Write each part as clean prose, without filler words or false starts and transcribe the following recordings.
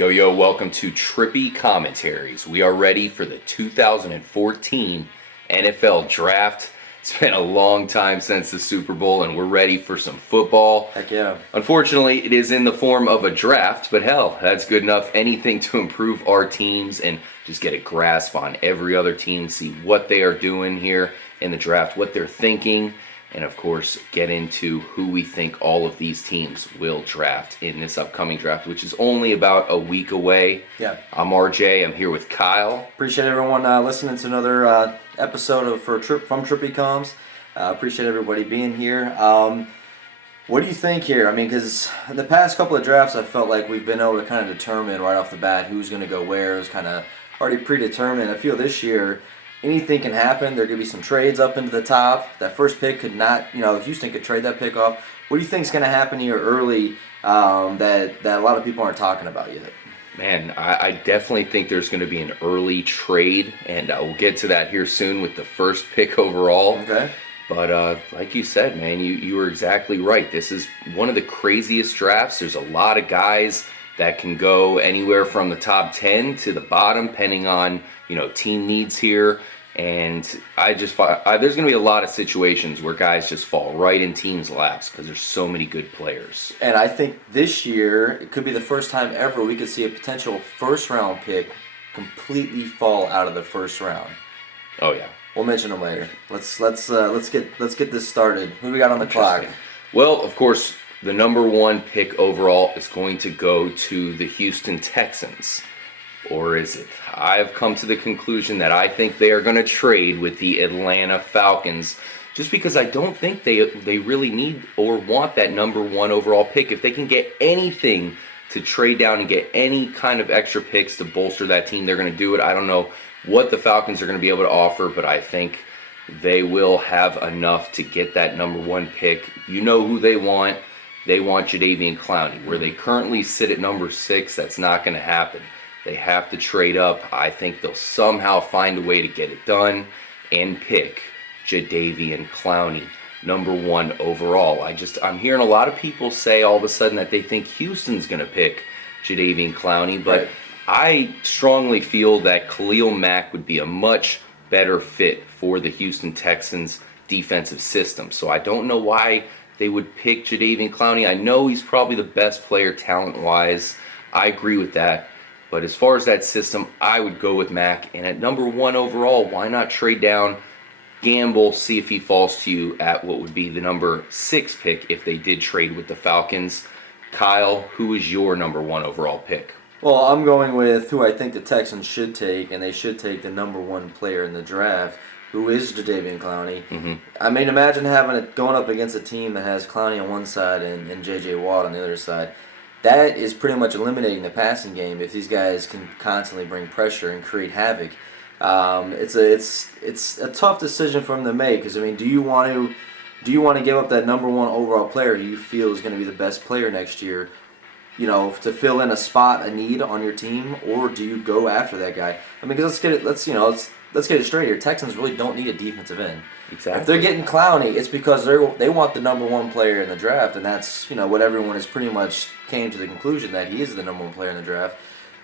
Yo, welcome to Trippy Commentaries. We are ready for the 2014 NFL Draft. It's been a long time since the Super Bowl, and we're ready for some football. Heck yeah. Unfortunately, it is in the form of a draft, but hell, that's good enough. Anything to improve our teams and just get a grasp on every other team, see what they are doing here in the draft, what they're thinking, and of course, get into who we think all of these teams will draft in this upcoming draft, which is only about a week away. Yeah. I'm RJ. I'm here with Kyle. Appreciate everyone listening to another episode from Trippy Comms. Appreciate everybody being here. What do you think here? I mean, because the past couple of drafts, I felt like we've been able to kind of determine right off the bat who's going to go where. It's kind of already predetermined. I feel this year, anything can happen. There could be some trades up into the top. That first pick could not, Houston could trade that pick off. What do you think is going to happen here early that a lot of people aren't talking about yet? Man, I definitely think there's going to be an early trade, and we'll get to that here soon with the first pick overall. Okay. But like you said, man, you were exactly right. This is one of the craziest drafts. There's a lot of guys that can go anywhere from the top 10 to the bottom, depending on team needs here. And there's going to be a lot of situations where guys just fall right in teams' laps because there's so many good players. And I think this year it could be the first time ever we could see a potential first-round pick completely fall out of the first round. Oh yeah, we'll mention them later. Let's get this started. Who we got on the clock? Well, of course, the number one pick overall is going to go to the Houston Texans. Or is it? I've come to the conclusion that I think they are going to trade with the Atlanta Falcons just because I don't think they really need or want that number one overall pick. If they can get anything to trade down and get any kind of extra picks to bolster that team, they're going to do it. I don't know what the Falcons are going to be able to offer, but I think they will have enough to get that number one pick. You know who they want. They want Jadeveon Clowney. Where they currently sit at number 6, that's not going to happen. They have to trade up. I think they'll somehow find a way to get it done and pick Jadeveon Clowney, number one overall. I'm hearing a lot of people say all of a sudden that they think Houston's going to pick Jadeveon Clowney, but I strongly feel that Khalil Mack would be a much better fit for the Houston Texans defensive system. So I don't know why they would pick Jadeveon Clowney. I know he's probably the best player talent-wise. I agree with that. But as far as that system, I would go with Mack. And at number one overall, why not trade down, gamble, see if he falls to you at what would be the number 6 pick if they did trade with the Falcons. Kyle, who is your number one overall pick? Well, I'm going with who I think the Texans should take, and they should take the number one player in the draft, who is Jadeveon Clowney. Mm-hmm. I mean, imagine having it going up against a team that has Clowney on one side and J.J. Watt on the other side. That is pretty much eliminating the passing game if these guys can constantly bring pressure and create havoc. It's a tough decision for them to make because I mean, do you want to give up that number one overall player who you feel is going to be the best player next year, to fill in a need on your team, or do you go after that guy? I mean, because let's get it straight here. Texans really don't need a defensive end. Exactly. If they're getting Clowney, it's because they want the number one player in the draft, and that's what everyone has pretty much came to the conclusion that he is the number one player in the draft.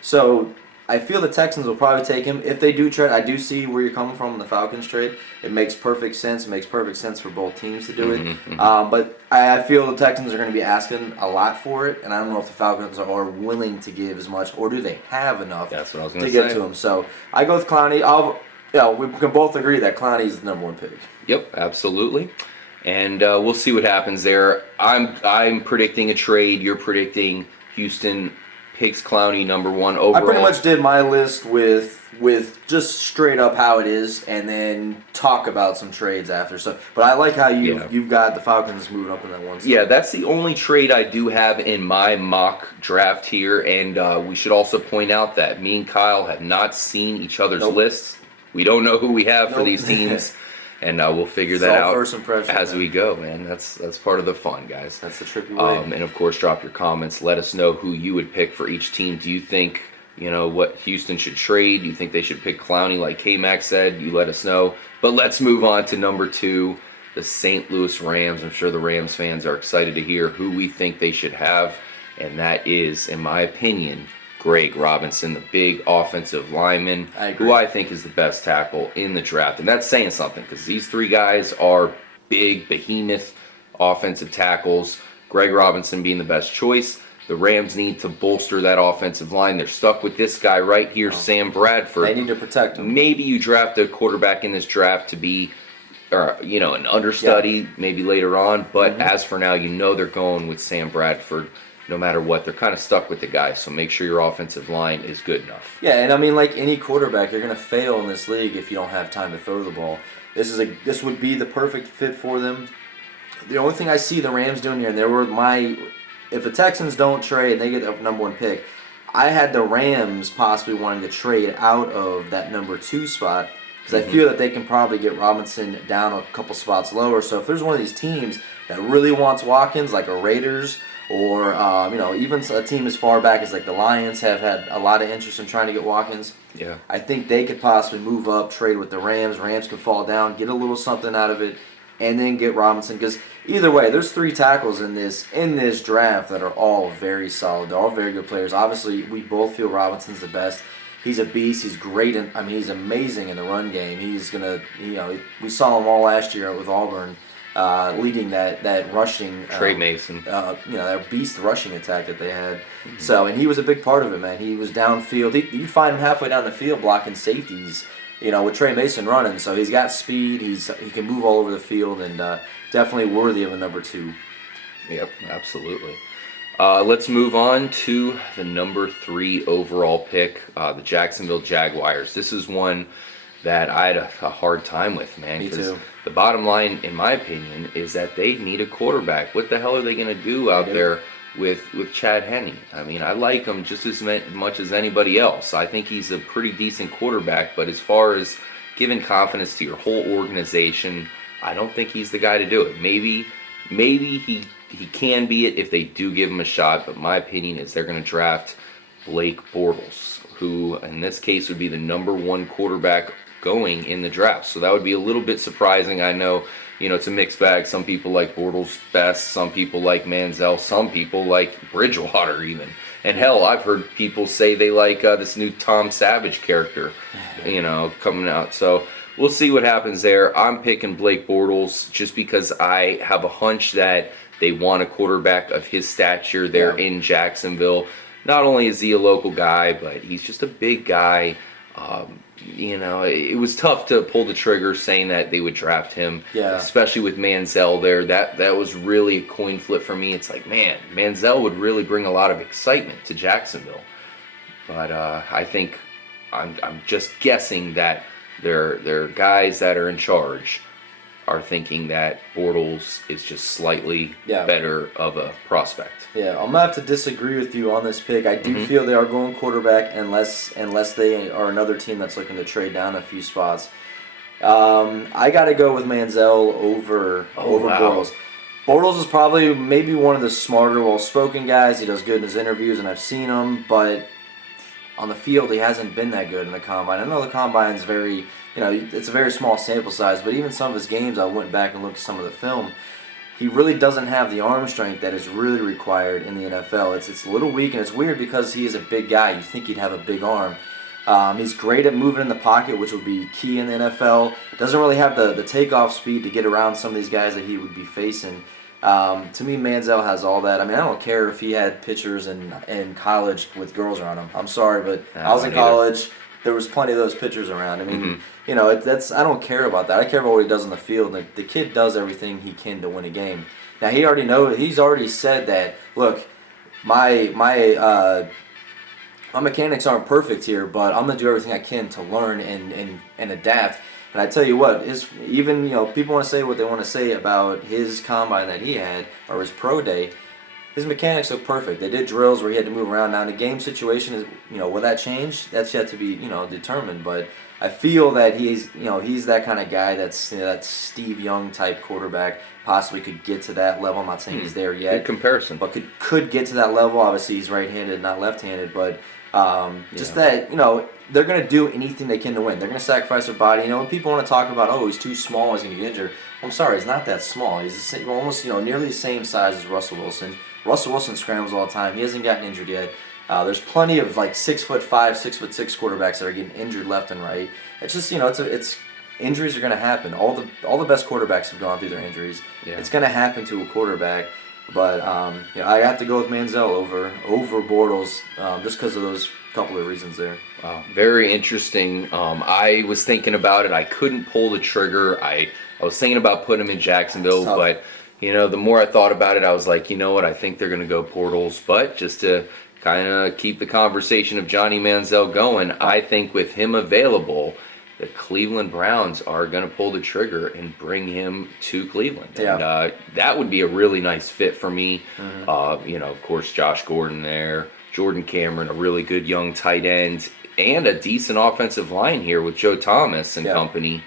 So I feel the Texans will probably take him. If they do trade, I do see where you're coming from in the Falcons trade. It makes perfect sense. It makes perfect sense for both teams to do it. Mm-hmm. But I feel the Texans are going to be asking a lot for it, and I don't know if the Falcons are willing to give as much, or do they have enough to get to him. So I go with Clowney. We can both agree that Clowney is the number one pick. Yep, absolutely. And we'll see what happens there. I'm predicting a trade. You're predicting Houston picks Clowney number one overall. I pretty much did my list with just straight up how it is, and then talk about some trades after. So, but I like how you've got the Falcons moving up in that one. Yeah, that's the only trade I do have in my mock draft here. And we should also point out that me and Kyle have not seen each other's lists. We don't know who we have for these teams. And we'll figure that out as we go, man. That's part of the fun, guys. That's the trippy way. And of course, drop your comments. Let us know who you would pick for each team. Do you think, what Houston should trade? Do you think they should pick Clowney like K-Mac said? You let us know. But let's move on to number 2, the St. Louis Rams. I'm sure the Rams fans are excited to hear who we think they should have. And that is, in my opinion, Greg Robinson, the big offensive lineman, who I think is the best tackle in the draft. And that's saying something because these three guys are big, behemoth offensive tackles. Greg Robinson being the best choice. The Rams need to bolster that offensive line. They're stuck with this guy right here, Sam Bradford. They need to protect him. Maybe you draft a quarterback in this draft to be, an understudy maybe later on. But as for now, they're going with Sam Bradford. No matter what, they're kind of stuck with the guy. So make sure your offensive line is good enough. Yeah, and I mean, like any quarterback, you're going to fail in this league if you don't have time to throw the ball. This would be the perfect fit for them. The only thing I see the Rams doing here, and if the Texans don't trade and they get a number 1 pick, I had the Rams possibly wanting to trade out of that number 2 spot because I feel that they can probably get Robinson down a couple spots lower. So if there's one of these teams that really wants Watkins, like a Raiders or even a team as far back as like the Lions have had a lot of interest in trying to get Watkins. Yeah, I think they could possibly move up, trade with the Rams. Rams could fall down, get a little something out of it, and then get Robinson. Because either way, there's 3 tackles in this draft that are all very solid. They're all very good players. Obviously, we both feel Robinson's the best. He's a beast. He's great. He's amazing in the run game. He's gonna, we saw him all last year with Auburn. Leading that rushing Trey Mason, that beast rushing attack that they had. So, and he was a big part of it, man. He was downfield. You'd find him halfway down the field blocking safeties, with Trey Mason running. So he's got speed. He can move all over the field, and definitely worthy of a number 2. Yep, absolutely. Let's move on to the number 3 overall pick, the Jacksonville Jaguars. This is one that I had a hard time with, man. Me too. The bottom line, in my opinion, is that they need a quarterback. What the hell are they going to do out there with Chad Henne? I mean, I like him just as much as anybody else. I think he's a pretty decent quarterback, but as far as giving confidence to your whole organization, I don't think he's the guy to do it. Maybe he can be it if they do give him a shot, but my opinion is they're going to draft Blake Bortles, who in this case would be the number 1 quarterback going in the draft. So that would be a little bit surprising. I know, it's a mixed bag. Some people like Bortles best, some people like Manziel, some people like Bridgewater even. And hell, I've heard people say they like this new Tom Savage character, coming out. So we'll see what happens there. I'm picking Blake Bortles just because I have a hunch that they want a quarterback of his stature there in Jacksonville. Not only is he a local guy, but he's just a big guy. It was tough to pull the trigger saying that they would draft him, especially with Manziel there. That was really a coin flip for me. It's like, man, Manziel would really bring a lot of excitement to Jacksonville. But I think I'm just guessing that their guys that are in charge are thinking that Bortles is just slightly better of a prospect. Yeah, I'm gonna have to disagree with you on this pick. I do feel they are going quarterback unless they are another team that's looking to trade down a few spots. I got to go with Manziel over Bortles. Bortles is probably maybe one of the smarter, well-spoken guys. He does good in his interviews, and I've seen him, but on the field, he hasn't been that good in the combine. I know the combine's very, it's a very small sample size, but even some of his games, I went back and looked at some of the film. He really doesn't have the arm strength that is really required in the NFL. It's a little weak, and it's weird because he is a big guy. You think he'd have a big arm. He's great at moving in the pocket, which would be key in the NFL. Doesn't really have the takeoff speed to get around some of these guys that he would be facing. To me, Manziel has all that. I mean, I don't care if he had pictures in college with girls around him. I'm sorry, but I was in college. There was plenty of those pictures around. I mean, I don't care about that. I care about what he does on the field. And the kid does everything he can to win a game. Now he's already said that. Look, my mechanics aren't perfect here, but I'm gonna do everything I can to learn and adapt. And I tell you what, people want to say what they want to say about his combine that he had or his pro day. His mechanics look perfect. They did drills where he had to move around. Now in the game situation is, will that change? That's yet to be, determined. But I feel that he's that kind of guy that's that Steve Young type quarterback. Possibly could get to that level. I'm not saying he's there yet. Good comparison. But could get to that level. Obviously he's right-handed, not left-handed. But that, they're going to do anything they can to win. They're going to sacrifice their body. When people want to talk about, he's too small, he's going to get injured. I'm sorry, he's not that small. He's almost, nearly the same size as Russell Wilson. Russell Wilson scrambles all the time. He hasn't gotten injured yet. There's plenty of like 6'5", 6'6" quarterbacks that are getting injured left and right. It's just it's injuries are going to happen. All the best quarterbacks have gone through their injuries. Yeah. It's going to happen to a quarterback. But I have to go with Manziel over Bortles just because of those couple of reasons there. Wow, very interesting. I was thinking about it. I couldn't pull the trigger. I was thinking about putting him in Jacksonville, but the more I thought about it, I was like, you know what? I think they're going to go Bortles. But just to kind of keep the conversation of Johnny Manziel going, I think with him available, the Cleveland Browns are going to pull the trigger and bring him to Cleveland. Yeah. And that would be a really nice fit for me. Of course, Josh Gordon there, Jordan Cameron, a really good young tight end, and a decent offensive line here with Joe Thomas and company.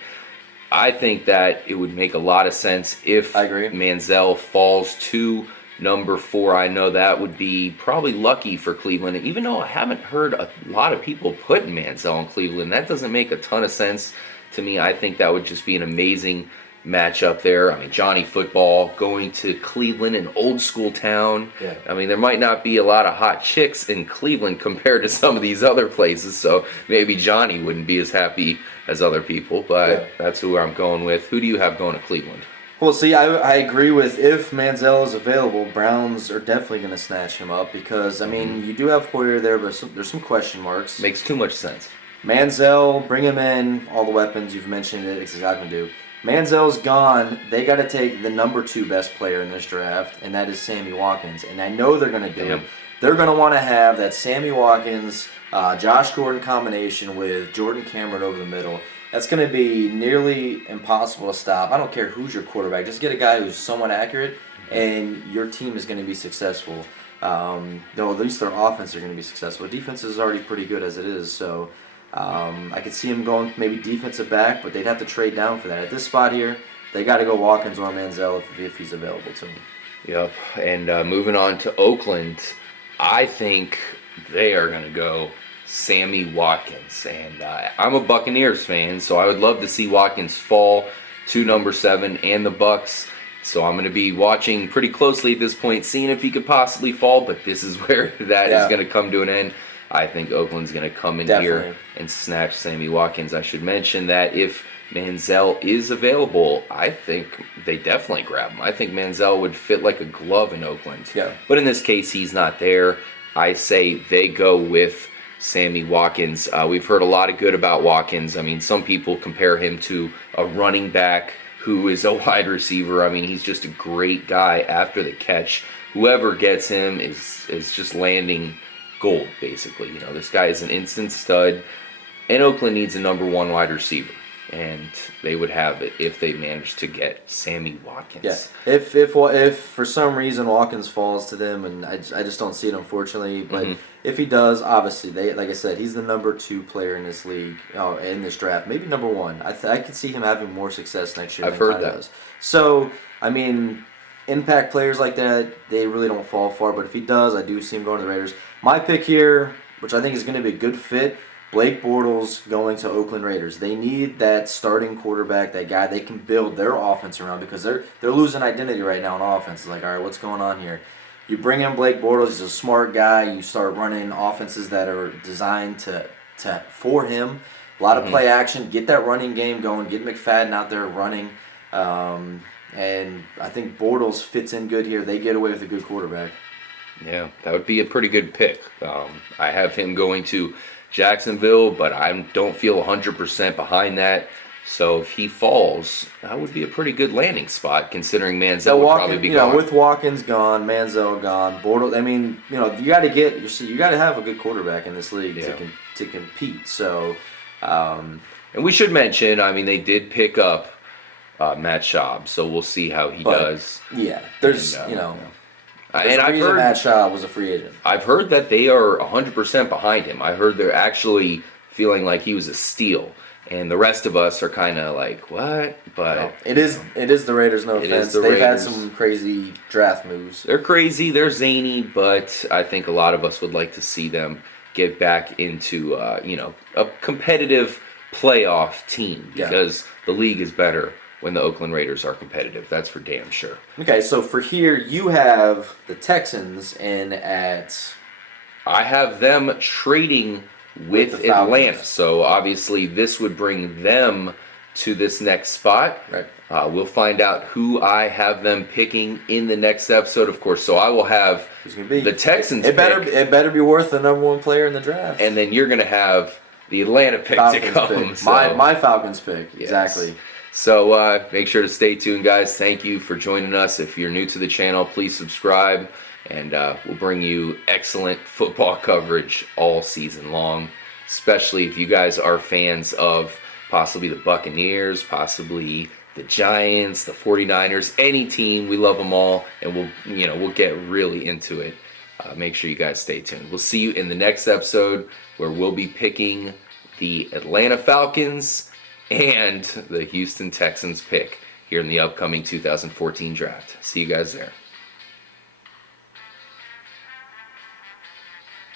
I think that it would make a lot of sense if Manziel falls to number 4. I know that would be probably lucky for Cleveland. And even though I haven't heard a lot of people putting Manziel in Cleveland, that doesn't make a ton of sense to me. I think that would just be an amazing matchup there. I mean, Johnny Football going to Cleveland, an old school town. Yeah. I mean, there might not be a lot of hot chicks in Cleveland compared to some of these other places, so maybe Johnny wouldn't be as happy as other people, but that's who I'm going with. Who do you have going to Cleveland? Well, see, I agree with if Manziel is available, Browns are definitely going to snatch him up because, I mean, you do have Hoyer there, but there's some question marks. Makes too much sense. Manziel, bring him in, all the weapons, you've mentioned it, it's exactly what I can do. Manziel's gone, they got to take the number 2 best player in this draft, and that is Sammy Watkins. And I know they're going to do it. They're going to want to have that Sammy Watkins, Josh Gordon combination with Jordan Cameron over the middle. That's going to be nearly impossible to stop. I don't care who's your quarterback. Just get a guy who's somewhat accurate, and your team is going to be successful. Though at least their offense are going to be successful. The defense is already pretty good as it is, so I could see him going maybe defensive back, but they'd have to trade down for that. At this spot here, they got to go Watkins or Manziel if he's available to them. Yep, and moving on to Oakland, I think they are going to go Sammy Watkins, and I'm a Buccaneers fan, so I would love to see Watkins fall to number 7 and the Bucs. So I'm going to be watching pretty closely at this point, seeing if he could possibly fall, but this is where that is going to come to an end. I think Oakland's going to come in here and snatch Sammy Watkins. I should mention that if Manziel is available, I think they definitely grab him. I think Manziel would fit like a glove in Oakland. Yeah. But in this case, he's not there. I say they go with Sammy Watkins. We've heard a lot of good about Watkins. I mean, some people compare him to a running back who is a wide receiver. I mean, he's just a great guy after the catch. Whoever gets him is just landing gold, basically. This guy is an instant stud, and Oakland needs a number 1 wide receiver, and they would have it if they managed to get Sammy Watkins. Yeah. If for some reason Watkins falls to them, and I just don't see it, unfortunately, but if he does, obviously like I said, he's the number 2 player in this league, in this draft, maybe number 1. I could see him having more success next year. I've heard that. Does. So I mean, impact players like that, they really don't fall far. But if he does, I do see him going to the Raiders. My pick here, which I think is going to be a good fit, Blake Bortles going to Oakland Raiders. They need that starting quarterback, that guy they can build their offense around because they're losing identity right now on offense. It's like, all right, what's going on here? You bring in Blake Bortles, he's a smart guy. You start running offenses that are designed for him. A lot of play action. Get that running game going. Get McFadden out there running. And I think Bortles fits in good here. They get away with a good quarterback. Yeah, that would be a pretty good pick. I have him going to Jacksonville, but I don't feel 100% behind that. So if he falls, that would be a pretty good landing spot, considering Manziel would probably be gone. With Watkins gone, Manziel gone, Bortles. I mean, you got to have a good quarterback in this league to compete. So, and we should mention, I mean, they did pick up Matt Schaub, so we'll see how he does. Yeah, there's and I've heard Matt Schaub was a free agent. I've heard that they are 100% behind him. I heard they're actually feeling like he was a steal, and the rest of us are kind of like, what? But it is the Raiders. No offense, they've had some crazy draft moves. They're crazy. They're zany, but I think a lot of us would like to see them get back into a competitive playoff team because the league is better when the Oakland Raiders are competitive. That's for damn sure. Okay, so for here, you have the Texans in at I have them trading with the Falcons. Atlanta. So obviously this would bring them to this next spot. Right. We'll find out who I have them picking in the next episode, of course. So I will have Who's gonna be? the Texans It pick, better be worth the number one player in the draft. and then you're going to have the Atlanta pick Falcons to come. pick. So, My Falcons pick. yes. Exactly. So make sure to stay tuned, guys. Thank you for joining us. If you're new to the channel, please subscribe, and we'll bring you excellent football coverage all season long, especially if you guys are fans of possibly the Buccaneers, possibly the Giants, the 49ers, any team. We love them all, and we'll get really into it. Make sure you guys stay tuned. We'll see you in the next episode where we'll be picking the Atlanta Falcons and the Houston Texans pick here in the upcoming 2014 draft. See you guys there.